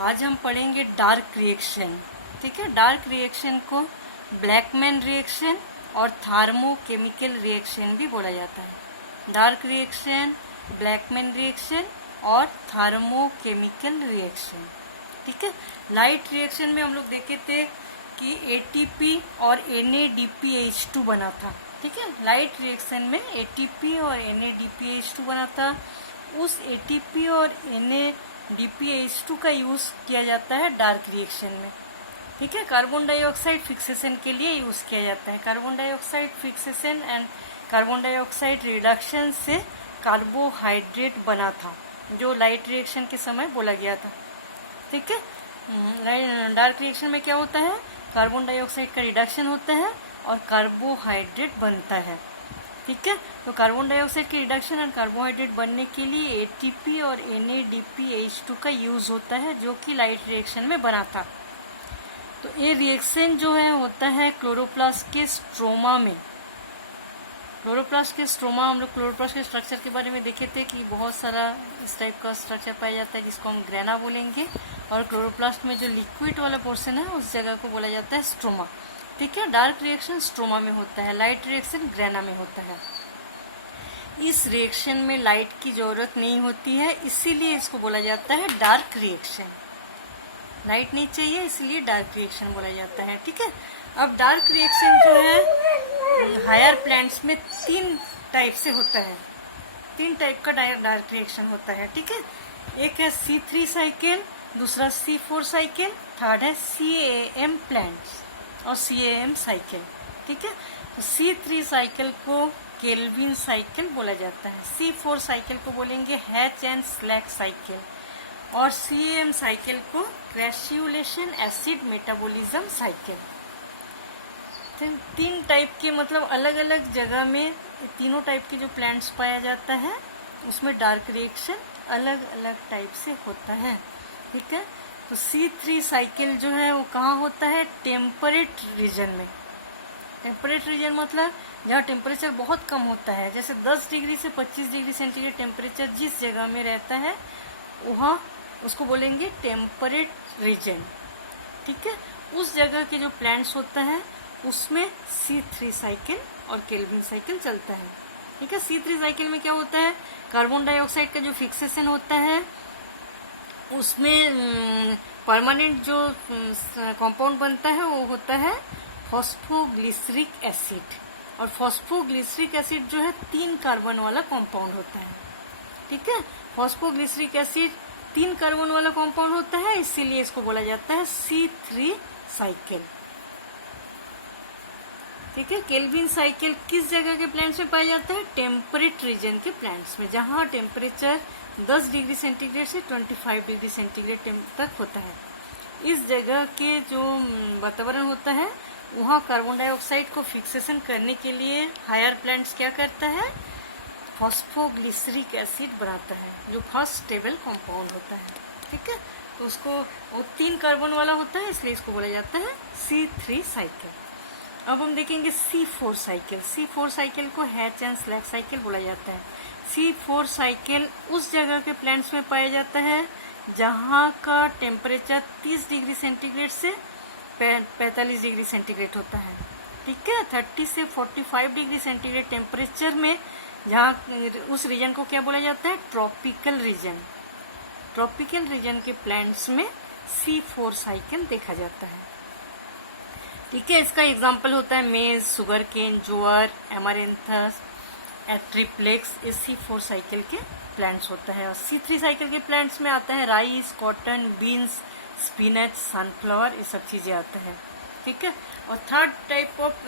आज हम पढ़ेंगे डार्क रिएक्शन। ठीक है, डार्क रिएक्शन को ब्लैकमैन रिएक्शन और थार्मोकेमिकल रिएक्शन भी बोला जाता है। डार्क रिएक्शन, ब्लैकमैन रिएक्शन और थार्मोकेमिकल रिएक्शन। ठीक है, लाइट रिएक्शन में हम लोग देखे थे कि एटीपी और NADPH2 बना था। ठीक है, लाइट रिएक्शन में एटीपी और NADPH2 बना था। उस एटीपी और NADPH2 का यूज किया जाता है डार्क रिएक्शन में। ठीक है, कार्बन डाइऑक्साइड फिक्सेशन के लिए यूज किया जाता है। Carbon dioxide fixation and carbon dioxide reduction से कार्बोहाइड्रेट बना था, जो लाइट रिएक्शन के समय बोला गया था। ठीक है, डार्क रिएक्शन में क्या होता है, कार्बन डाइऑक्साइड का रिडक्शन होता है और कार्बोहाइड्रेट बनता है। ठीक है, तो कार्बन डाइऑक्साइड के रिडक्शन और कार्बोहाइड्रेट बनने के लिए एटीपी और NADPH2 का यूज होता है, जो कि लाइट रिएक्शन में बना था। तो ये रिएक्शन जो है होता है क्लोरोप्लास्ट के स्ट्रोमा में। क्लोरोप्लास्ट के स्ट्रोमा, हम लोग क्लोरोप्लास्ट के स्ट्रक्चर के बारे में देखे थे कि बहुत सारा इस टाइप का स्ट्रक्चर पाया जाता है, जिसको हम ग्रेना बोलेंगे। और क्लोरोप्लास्ट में जो लिक्विड वाला पोर्शन है उस जगह को बोला जाता है स्ट्रोमा। ठीक है, डार्क रिएक्शन स्ट्रोमा में होता है, लाइट रिएक्शन ग्रेना में होता है। इस रिएक्शन में लाइट की जरूरत नहीं होती है, इसीलिए इसको बोला जाता है डार्क रिएक्शन। लाइट नहीं चाहिए, इसलिए डार्क रिएक्शन बोला जाता है। ठीक है, अब डार्क रिएक्शन जो है हायर प्लांट्स में 3 टाइप से होता है। 3 टाइप का डार्क रिएक्शन होता है। ठीक है, एक है C3 साइकिल, दूसरा C4 साइकिल, थर्ड है CAM प्लांट्स और CAM साइकिल। ठीक है, तो C3 साइकिल को केल्विन साइकिल बोला जाता है। C4 साइकिल को बोलेंगे हैच एंड स्लैक साइकिल और CAM साइकिल को क्रैस्युलेशन एसिड मेटाबॉलिज्म साइकिल। 3 टाइप के, मतलब अलग अलग जगह में तीनों टाइप के जो प्लांट्स पाया जाता है, उसमें डार्क रिएक्शन अलग अलग टाइप से होता है। ठीक है, तो C3 साइकिल जो है वो कहाँ होता है, टेम्परेट रीजन में। टेम्परेट रीजन मतलब जहाँ टेम्परेचर बहुत कम होता है, जैसे 10 डिग्री से 25 डिग्री सेंटीग्रेड टेम्परेचर जिस जगह में रहता है वहाँ उसको बोलेंगे टेम्परेट रीजन। ठीक है, उस जगह के जो प्लांट्स होता है उसमें C3 साइकिल और केल्विन साइकिल चलता है। ठीक है, C3 साइकिल में क्या होता है, कार्बन डाइऑक्साइड का जो फिक्सेशन होता है उसमें परमानेंट जो कंपाउंड बनता है वो होता है फॉस्फोग्लिसरिक एसिड। और फॉस्फोग्लिसरिक एसिड जो है 3 कार्बन वाला कंपाउंड होता है। ठीक है, फॉस्फोग्लिसरिक एसिड 3 कार्बन वाला कंपाउंड होता है, इसीलिए इसको बोला जाता है C3 साइकिल। ठीक है, केल्विन साइकिल किस जगह के प्लांट्स में पाया जाता है, टेम्परेट रीजन के प्लांट्स में, जहाँ टेम्परेचर 10 डिग्री सेंटीग्रेड से 25 डिग्री सेंटीग्रेड तक होता है। इस जगह के जो वातावरण होता है वहाँ कार्बन डाइऑक्साइड को फिक्सेशन करने के लिए हायर प्लांट्स क्या करता है, फॉस्फोग्लिसरिक एसिड बनाता है, जो फर्स्ट स्टेबल कंपाउंड होता है। ठीक है, तो उसको वो 3 कार्बन वाला होता है, इसलिए इसको बोला जाता है C3 साइकिल। अब हम देखेंगे C4 साइकिल। C4 साइकिल को हैच एंड स्लैक साइकिल बोला जाता है। C4 साइकिल उस जगह के प्लांट्स में पाया जाता है जहाँ का टेम्परेचर 30 डिग्री सेंटीग्रेड से 45 डिग्री सेंटीग्रेड होता है। ठीक है, 30 से 45 डिग्री सेंटीग्रेड टेम्परेचर में जहाँ उस रीजन को क्या बोला जाता है, ट्रॉपिकल रीजन। ट्रॉपिकल रीजन के प्लांट्स में C4 साइकिल देखा जाता है। ठीक है, इसका एग्जाम्पल होता है मेज, सुगर केन, जोअर, एमारेंथस, एट्रिप्लेक्स। ये C4 साइकिल के प्लांट्स होता है। और C3 साइकिल के प्लांट्स में आता है rice, cotton, beans, spinach, sunflower, ये सब चीजें आता है। ठीक है, और third type of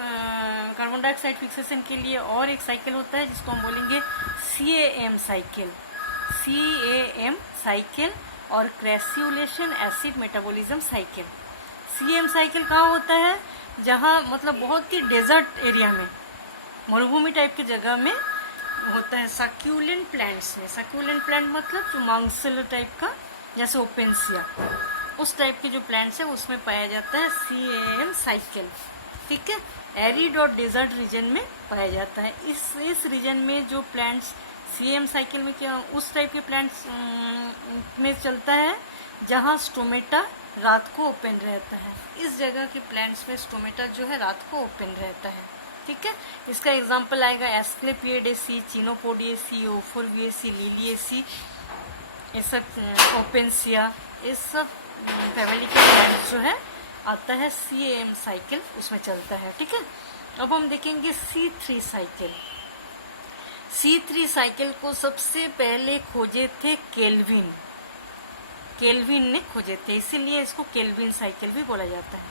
carbon dioxide fixation के लिए और एक साइकिल होता है जिसको हम बोलेंगे CAM साइकिल। CAM साइकिल और crassulacean acid metabolism cycle. CAM cycle कहाँ होता है, जहाँ मतलब बहुत ही डेजर्ट एरिया में, मरुभूमि टाइप की जगह में होता है, सक्यूलेंट प्लांट्स में। सक्यूलेंट प्लांट मतलब जो मांगसेलर टाइप का, जैसे ओपेंसिया, उस टाइप के जो प्लांट्स है उसमें पाया जाता है CAM साइकिल। ठीक है, एरिड और डेजर्ट रीजन में पाया जाता है। इस रीजन में जो प्लांट्स CAM साइकिल में क्या उस टाइप के प्लांट्स में चलता है जहाँ स्टोमेटा रात को ओपन रहता है। इस जगह के प्लांट्स में स्टोमेटा जो है रात को ओपन रहता है। ठीक है, इसका एग्जाम्पल आएगा एस्क्लेपिएडेसी, चिनोपोडिएसी, ओफोरबिएसी, लिलिएसी, ये सब ओपेंसिया, ये सब फैमिली के प्लांट्स जो है आता है CAM साइकिल, उसमें चलता है। ठीक है, अब हम देखेंगे C3 साइकिल। C3 साइकिल को सबसे पहले खोजे थे केल्विन ने खोजे थे, इसीलिए इसको केल्विन साइकिल भी बोला जाता है।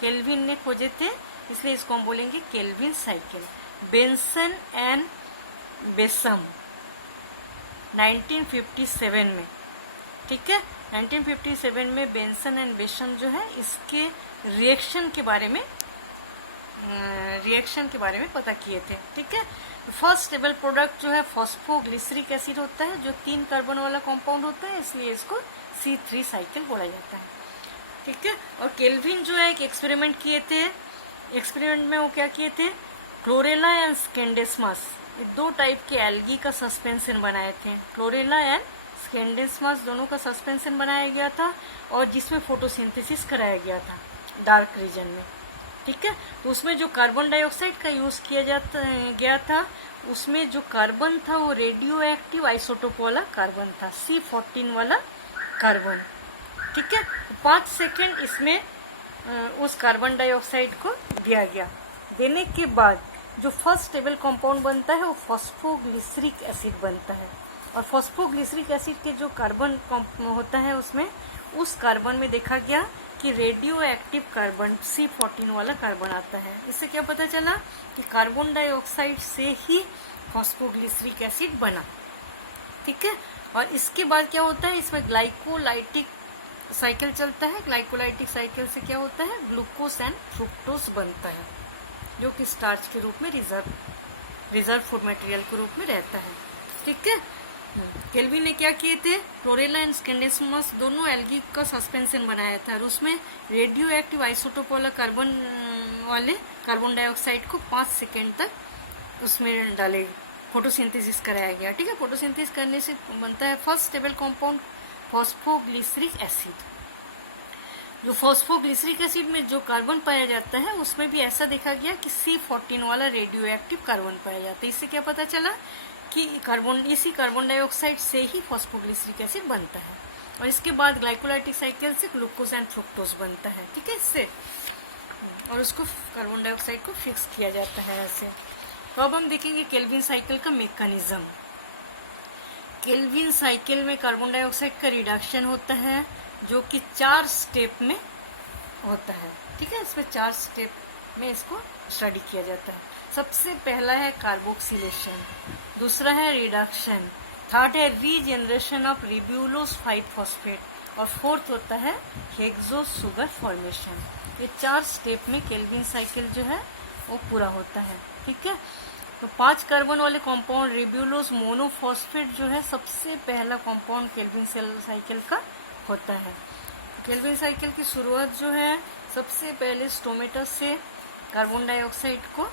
केल्विन ने खोजे थे, इसलिए इसको हम बोलेंगे केल्विन साइकिल। बेंसन एंड बेसम 1957 में, ठीक है, 1957 में बेंसन एंड बेसम जो है इसके रिएक्शन के बारे में पता किए थे। ठीक है, फर्स्ट स्टेबल प्रोडक्ट जो है फॉस्फोग्लिसरिक एसिड होता है, जो 3 कार्बन वाला कंपाउंड होता है, इसलिए इसको C3 साइकिल बोला जाता है। ठीक है, और केल्विन जो है एक एक्सपेरिमेंट किए थे। एक्सपेरिमेंट में वो क्या किए थे, क्लोरेला एंड स्केंडेस्मास, ये 2 टाइप के एल्गी का सस्पेंशन बनाए थे। क्लोरेला एंड स्केंडेस्मास दोनों का सस्पेंशन बनाया गया था, और जिसमें फोटोसिंथेसिस कराया गया था डार्क रीजन में। ठीक है, तो उसमें जो कार्बन डाइऑक्साइड का यूज किया गया था, उसमें जो कार्बन था वो रेडियो एक्टिव आइसोटोप वाला कार्बन था, C14 वाला कार्बन। ठीक है, 5 सेकेंड इसमें उस कार्बन डाइऑक्साइड को दिया गया। देने के बाद जो फर्स्ट स्टेबल कंपाउंड बनता है वो फॉस्फोग्लिसरिक एसिड बनता है, और फॉस्फोग्लिसरिक एसिड के जो कार्बन होता है उसमें, उस कार्बन में देखा गया कि रेडियो एक्टिव कार्बन C14 वाला कार्बन आता है। इससे क्या पता चला कि कार्बन डाइऑक्साइड से ही फॉस्फोग्लिसरिक एसिड बना। ठीक है, और इसके बाद क्या होता है, इसमें ग्लाइकोलाइटिक साइकिल चलता है। ग्लाइकोलाइटिक साइकिल से क्या होता है, ग्लूकोज एंड फ्रुक्टोज बनता है, जो कि स्टार्च के रूप में रिजर्व फूड मटेरियल के रूप में रहता है। ठीक है, केल्विन ने क्या किए थे, क्लोरेला एंड स्केंडेस्मास दोनों एल्गी का सस्पेंशन बनाया था, और उसमें रेडियो एक्टिव आइसोटोप वाला कार्बन डाइऑक्साइड को 5 सेकेंड तक उसमें डाले, फोटोसिंथेसिस कराया गया। ठीक है, फोटोसिंथेसिस करने से बनता है first stable compound phosphoglyceric acid. जो फॉस्फोग्लिसरिक एसिड में जो कार्बन पाया जाता है, उसमें भी ऐसा देखा गया कि C14 वाला रेडियो एक्टिव कार्बन पाया जाता है। इससे क्या पता चला कि इसी कार्बन डाइऑक्साइड से ही फॉस्फोग्लिसरिक एसिड बनता है, और इसके बाद ग्लाइकोलाइटिक साइकिल से ग्लूकोज एंड फ्रुक्टोज बनता है। ठीक है, इससे और उसको कार्बन डाइऑक्साइड को फिक्स किया जाता है ऐसे। तो अब हम देखेंगे केल्विन साइकिल का मैकेनिज्म। केल्विन साइकिल में कार्बन डाइऑक्साइड का रिडक्शन होता है, जो कि 4 स्टेप में होता है। ठीक है, इसमें 4 स्टेप में इसको स्टडी किया जाता है। सबसे पहला है कार्बोक्सिलेशन, दूसरा है रिडक्शन, थर्ड है रीजेनरेशन ऑफ रिब्यूलोज 5 फॉस्फेट, और फोर्थ होता है हेक्सोज सुगर फॉर्मेशन। ये 4 स्टेप में केल्विन साइकिल जो है वो पूरा होता है। ठीक है, तो 5 कार्बन वाले कंपाउंड रिब्यूलोज मोनोफॉस्फेट जो है सबसे पहला कंपाउंड केल्विन साइकिल का होता है। केल्विन साइकिल की शुरुआत जो है, सबसे पहले स्टोमेटा से कार्बन डाइऑक्साइड को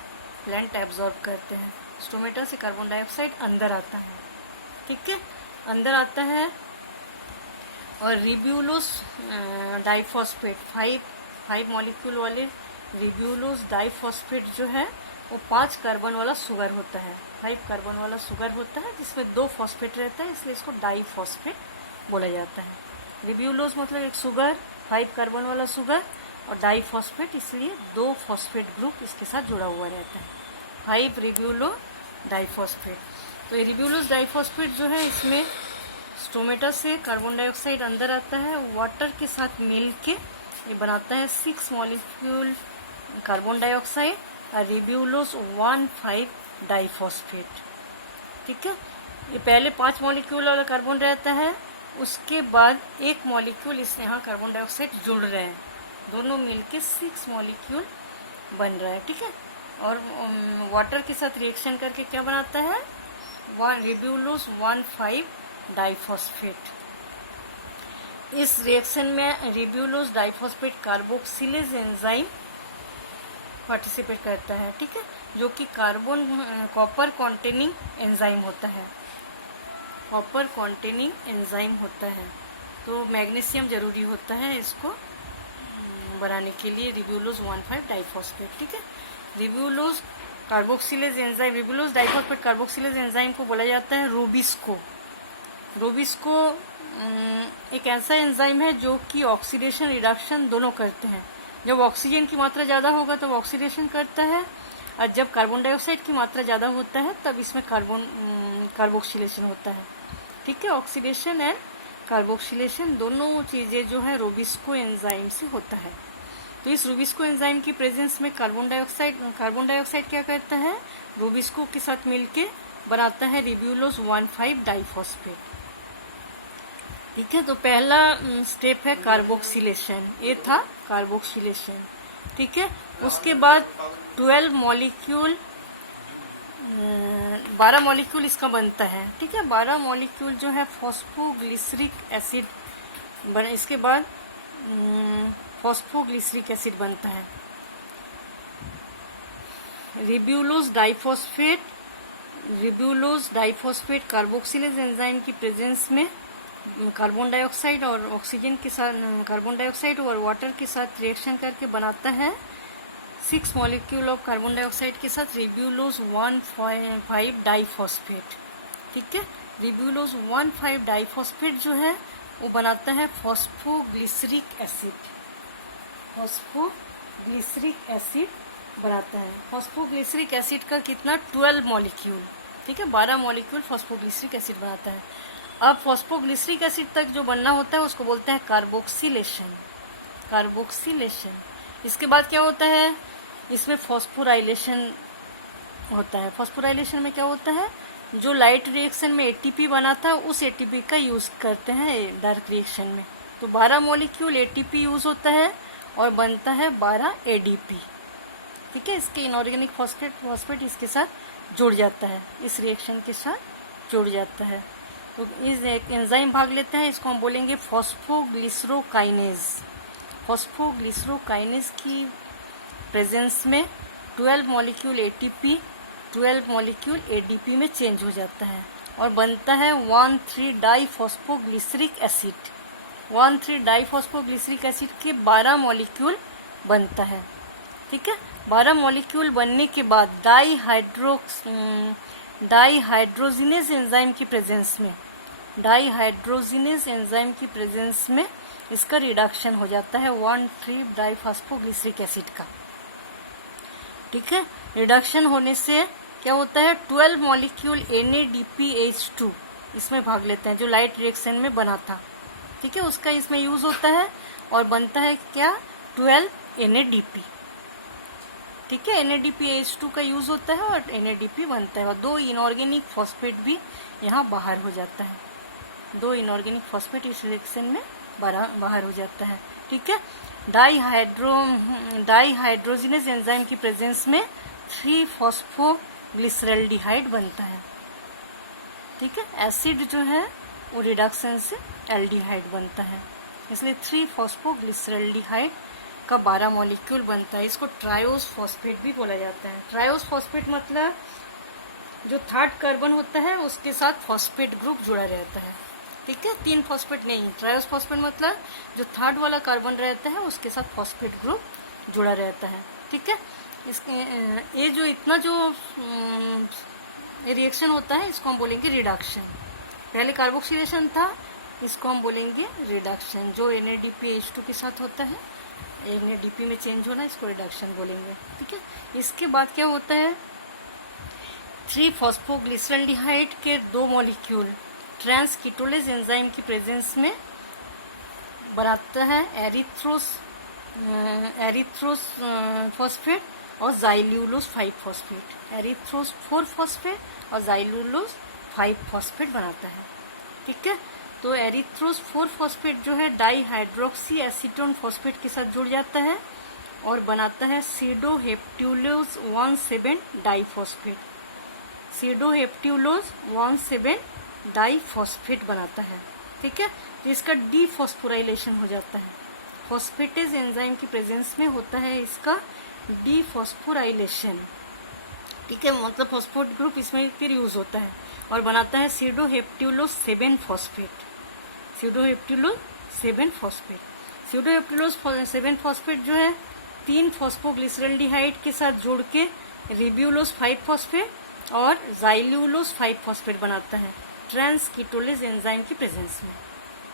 प्लांट एब्जॉर्ब करते हैं। स्टोमेटा से कार्बन डाइऑक्साइड अंदर आता है। ठीक है, अंदर आता है, और रिब्यूलोज डाइफॉस्फेट 5 मॉलिक्यूल वाले रिब्यूलोज डाइफॉस्फेट जो है वो 5 कार्बन वाला शुगर होता है। 5 कार्बन वाला शुगर होता है, जिसमें 2 फॉस्फेट रहता है, इसलिए इसको डाइफॉस्फेट बोला जाता है। रिब्यूलोज मतलब एक शुगर, 5 कार्बन वाला शुगर, और डाइफॉस्फेट इसलिए 2 फॉस्फेट ग्रुप इसके साथ जुड़ा हुआ रहता है, 5 रिब्यूलो डाइफॉस्फेट। तो ये रिब्यूलोज डाइफॉस्फेट जो है, इसमें स्टोमेटा से कार्बन डाइऑक्साइड अंदर आता है, वाटर के साथ मिल के ये बनाता है 6 मॉलिक्यूल कार्बन डाइऑक्साइड और रिब्यूलोज 1,5 डाइफॉस्फेट। ठीक है, ये पहले 5 मॉलिक्यूल वाला कार्बन रहता है, उसके बाद 1 मॉलिक्यूल इससे यहाँ कार्बन डाइऑक्साइड जुड़ रहे हैं, दोनों मिलके 6 मॉलिक्यूल बन रहा है। ठीक है, और वाटर के साथ रिएक्शन करके क्या बनाता है, रिब्यूलोज 1,5 डाइफॉस्फेट। इस रिएक्शन में रिब्यूलोज डाइफॉस्फेट कार्बोक्सिलेज एंजाइम पार्टिसिपेट करता है। ठीक है, जो कि कॉपर कॉन्टेनिंग एंजाइम होता है, कॉपर कॉन्टेनिंग एंजाइम होता है। तो मैग्नीशियम जरूरी होता है इसको बनाने के लिए रिब्यूलोज 1,5 डाइफॉस्फेट। ठीक है, ribulose carboxylase enzyme, ribulose diphosphate carboxylase enzyme को बोला जाता है रोबिस्को। रोबिस्को एक ऐसा एंजाइम है जो कि ऑक्सीडेशन रिडक्शन दोनों करते हैं। जब ऑक्सीजन की मात्रा ज्यादा होगा तब ऑक्सीडेशन करता है, और जब कार्बन डाइऑक्साइड की मात्रा ज्यादा होता है तब इसमें कार्बोक्सिलेशन होता है। ठीक है, ऑक्सीडेशन एंड कार्बोक्सिलेशन दोनों चीजें जो है रोबिस्को एंजाइम से होता है। तो इस रोबिस्को एंजाइम की प्रेजेंस में कार्बन डाइऑक्साइड क्या करता है, रोबिस्को के साथ मिलके बनाता है रिब्यूलोज 1,5 डाइफॉस्फेट। ठीक है, तो पहला स्टेप है कार्बोक्सिलेशन, ये था कार्बोक्सिलेशन। ठीक है, उसके बाद 12 मॉलिक्यूल 12 मॉलिक्यूल इसका बनता है। ठीक है, 12 मॉलिक्यूल जो है फॉस्फोग्लिसरिक एसिड इसके बाद फॉस्फोग्लिसरिक एसिड बनता है। रिब्यूलोज डाइफॉस्फेट कार्बोक्सिलेज एंजाइम की प्रेजेंस में कार्बन डाइऑक्साइड और ऑक्सीजन के साथ, कार्बन डाइऑक्साइड और वाटर के साथ रिएक्शन करके बनाता है 6 मॉलिक्यूल ऑफ कार्बन डाइऑक्साइड के साथ रिब्यूलोज 1,5 डाइफॉस्फेट। ठीक है, रिब्यूलोज 1,5 डाइफॉस्फेट जो है वो बनाता है फॉस्फोग्लिसरिक एसिड। फॉस्फोग्लिसरिक एसिड बनाता है। फॉस्फोग्लिसरिक एसिड का कितना 12 मॉलिक्यूल। ठीक है, 12 मॉलिक्यूल फॉस्फोग्लिसरिक एसिड बनाता है। अब फॉस्फोग्लिसरिक एसिड तक जो बनना होता है उसको बोलते हैं कार्बोक्सिलेशन। इसके बाद क्या होता है, इसमें फॉस्फोराइलेशन होता है। फॉस्फोराइलेशन में क्या होता है, जो लाइट रिएक्शन में एटीपी बना था उस एटीपी का यूज करते हैं डार्क रिएक्शन में। तो 12 मॉलिक्यूल एटीपी यूज होता है और बनता है 12 एडीपी। ठीक है, इसके इनऑर्गेनिक फॉस्फेट इसके साथ जुड़ जाता है, इस रिएक्शन के साथ जुड़ जाता है। तो इस एंजाइम भाग लेते हैं, इसको हम बोलेंगे फॉस्फोग्लिसरोकाइनेज। फॉस्फोग्लिसरोकाइनेज की प्रेजेंस में 12 मॉलिक्यूल एटीपी 12 मॉलिक्यूल एडीपी में चेंज हो जाता है और बनता है 1,3 डाइफॉस्फोग्लिसरिक एसिड। 1,3 डाइफॉस्फोग्लिसरिक एसिड के 12 मॉलिक्यूल बनता है। ठीक है, 12 मॉलिक्यूल बनने के बाद डाइहाइड्रोजिनेज एंजाइम की प्रेजेंस में इसका रिडक्शन हो जाता है 1,3 डाइफॉस्फोग्लिसरिक एसिड का। ठीक है, रिडक्शन होने से क्या होता है, 12 मॉलिक्यूल NADPH2 इसमें भाग लेते हैं, जो लाइट रिएक्शन में बना था। ठीक है, उसका इसमें यूज होता है और बनता है क्या 12 NADP। ठीक है, NADPH2 का यूज होता है और NADP बनता है और 2 इनऑर्गेनिक फॉस्फेट भी यहाँ बाहर हो जाता है। 2 इनऑर्गेनिक फॉस्फेट इस रिएक्शन में बाहर हो जाता है। ठीक है, डाइहाइड्रोजिनेज एंजाइम की प्रेजेंस में 3 फॉस्फोग्लिसरल्डिहाइड बनता है। ठीक है, एसिड जो है वो रिडक्शन से एल्डिहाइड बनता है, इसलिए 3 फॉस्फोग्लिसरल्डिहाइड का 12 मॉलिक्यूल बनता है। इसको ट्रायोस फॉस्फेट भी बोला जाता है। ट्रायोस फॉस्फेट मतलब जो 3rd कार्बन होता है उसके साथ फॉस्फेट ग्रुप जुड़ा रहता है। ठीक है, 3 फॉस्फेट नहीं। ट्रायोस फॉस्फेट मतलब जो 3rd वाला कार्बन रहता है उसके साथ फॉस्फेट ग्रुप जुड़ा रहता है। ठीक है, इसके ये जो इतना जो रिएक्शन होता है इसको हम बोलेंगे रिडक्शन। पहले कार्बोक्सिलेशन था, इसको हम बोलेंगे रिडक्शन। जो NADPH2 के साथ होता है, NADP में चेंज होना, इसको रिडक्शन बोलेंगे। ठीक है, इसके बाद क्या होता है, 3 फॉस्फोग्लिसरल्डिहाइड के 2 मॉलिक्यूल ट्रांसकीटोलेज एंजाइम की प्रेजेंस में बनाता है एरिथ्रोस फॉस्फेट और जाइल्यूलोज 5 फॉस्फेट। एरिथ्रोस 4 फॉस्फेट और जाइल्यूलोज 5 फॉस्फेट बनाता है। ठीक है, तो एरिथ्रोस 4 फॉस्फेट जो है डाइहाइड्रोक्सी एसीटोन फॉस्फेट के साथ जुड़ जाता है और बनाता है सीडोहेप्ट्यूलोज 1,7 डाइफॉस्फेट। सीडोहेप्ट्यूलोज 1,7 डाइफॉस्फेट बनाता है। ठीक है, जिसका डीफॉस्फोराइलेशन हो जाता है। फॉस्फेटेज एंजाइम की प्रेजेंस में होता है इसका डीफॉस्फोराइलेशन। ठीक है, मतलब फॉस्फेट ग्रुप इसमें फिर यूज होता है और बनाता है सीडोहेप्ट्यूलोज 7 फॉस्फेट। सीडोहेप्ट्यूलोज 7 फॉस्फेट। स्यूडोएप्टिलोज 7 फॉस्फेट जो है 3 फॉस्फोग्लिसरल्डिहाइड के साथ जुड़ के रिब्यूलोज 5 फॉस्फेट और जाइल्यूलोज 5 फॉस्फेट बनाता है ट्रांसकीटोलेज एंजाइम की प्रेजेंस में।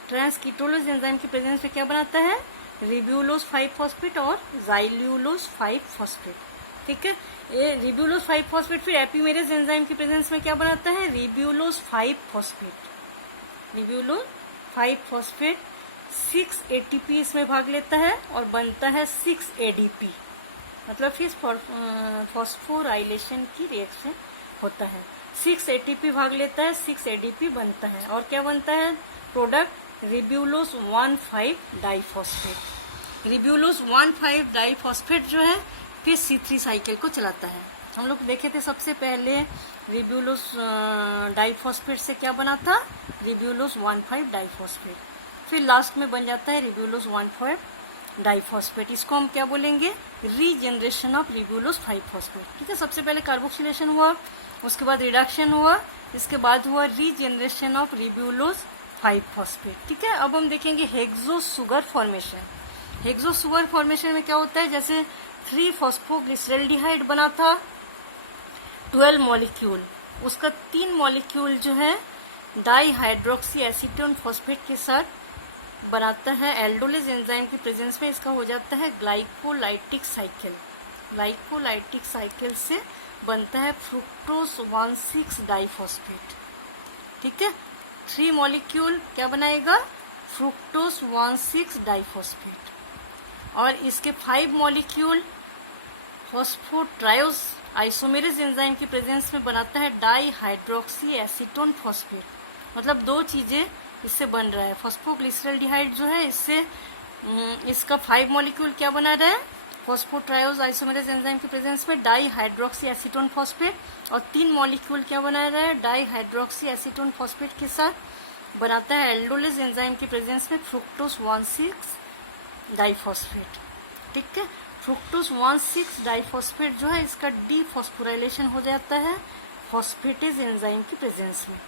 ट्रांसकीटोलेज एंजाइम की प्रेजेंस में क्या बनाता है? रिब्यूलोज 5 फॉस्फेट और जाइल्यूलोज 5 फॉस्फेट। ठीक है, ये रिब्यूलोज 5 फॉस्फेट फिर एपिमेरेज एंजाइम की प्रेजेंस में क्या बनाता है? रिब्यूलोज 5 फॉस्फेट। रिब्यूलोज 5 फॉस्फेट 6 ATP इसमें भाग लेता है और बनता है 6 ADP, मतलब फिर फॉस्फोराइलेशन की रिएक्शन होता है। 6 ATP भाग लेता है, 6 ADP बनता है और क्या बनता है? Product ribulose 1,5 diphosphate. Ribulose 1,5 diphosphate जो है फिर C3 साइकिल को चलाता है। हम लोग देखे थे सबसे पहले रिब्यूलोज डाइफॉस्फेट से क्या बना था? रिब्यूलोज 1,5 डाइफॉस्फेट। फिर लास्ट में बन जाता है रिब्यूलोज 1,5 डाइफॉस्फेट। इसको हम क्या बोलेंगे? Regeneration of ribulose 5 phosphate. ठीक है, सबसे पहले कार्बोक्सिलेशन हुआ, उसके बाद रिडक्शन हुआ, इसके बाद हुआ रीजनरेशन ऑफ रिब्यूलोज 5 फॉस्फेट। ठीक है, अब हम देखेंगे hexo sugar formation. Hexo sugar formation में क्या होता है? जैसे 3 फॉस्फोग्लिसरल्डिहाइड बना था 12 मॉलिक्यूल, उसका 3 मॉलिक्यूल जो है डाईहाइड्रोक्सी एसीटोन फॉस्फेट के साथ बनाता है एल्डोलिज एंजाइम की प्रेजेंस में। इसका हो जाता है ग्लाइकोलाइटिक साइकिल। ग्लाइकोलाइटिक साइकिल से बनता है फ्रुक्टोज 1,6 डाइफॉस्फेट। ठीक है, 3 मॉलिक्यूल क्या बनाएगा? फ्रुक्टोज 1,6 डाइफॉस्फेट और इसके 5 मॉलिक्यूल फॉस्फोट्रायोज आइसोमेरेज एंजाइम की प्रेजेंस में बनाता है डाईहाइड्रोक्सी एसीटोन फॉस्फेट। मतलब 2 चीजें इससे बन रहा है। फॉस्फोग्लिसरल्डिहाइड जो है इससे इसका 5 मॉलिक्यूल क्या बना रहा है? फॉस्फोट्रायोज आइसोमेरेज एंजाइम की प्रेजेंस में डाईहाइड्रोक्सी एसीटोन फॉस्फेट और 3 मॉलिक्यूल क्या बना रहा है? डाईहाइड्रोक्सी एसीटोन फॉस्फेट के साथ बनाता है एल्डोलिज एंजाइम की प्रेजेंस में फ्रुक्टोज 1,6 डाइफॉस्फेट। ठीक है, फ्रुक्टोज 1,6 डाइफॉस्फेट जो है इसका डीफॉस्फोराइलेशन हो जाता है फॉस्फेटेज एंजाइम की प्रेजेंस में।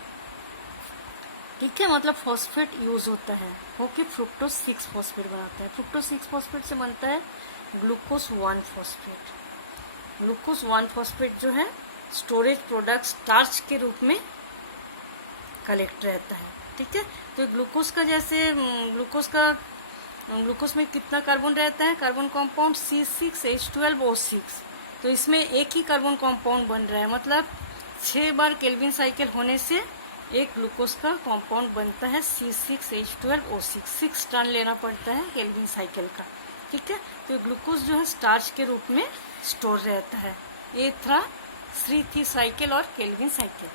ठीक है, मतलब फॉस्फेट यूज होता है होके फ्रुक्टोज 6 फॉस्फेट बनाता है। फ्रुक्टोज 6 फॉस्फेट से बनता है ग्लूकोज 1 फॉस्फेट। ग्लूकोज 1 फॉस्फेट जो है स्टोरेज प्रोडक्ट स्टार्च के रूप में कलेक्ट रहता है। ठीक है, तो ग्लूकोज का जैसे ग्लूकोज में कितना कार्बन रहता है? Carbon compound C6H12O6। तो इसमें एक ही कार्बन कंपाउंड बन रहा है, मतलब 6 बार केल्विन साइकिल होने से एक ग्लूकोज का कंपाउंड बनता है C6H12O6। 6 टर्न लेना पड़ता है केल्विन साइकिल का। ठीक है, तो ग्लूकोज जो है स्टार्च के रूप में स्टोर रहता है। ये था C3 साइकिल और केल्विन साइकिल।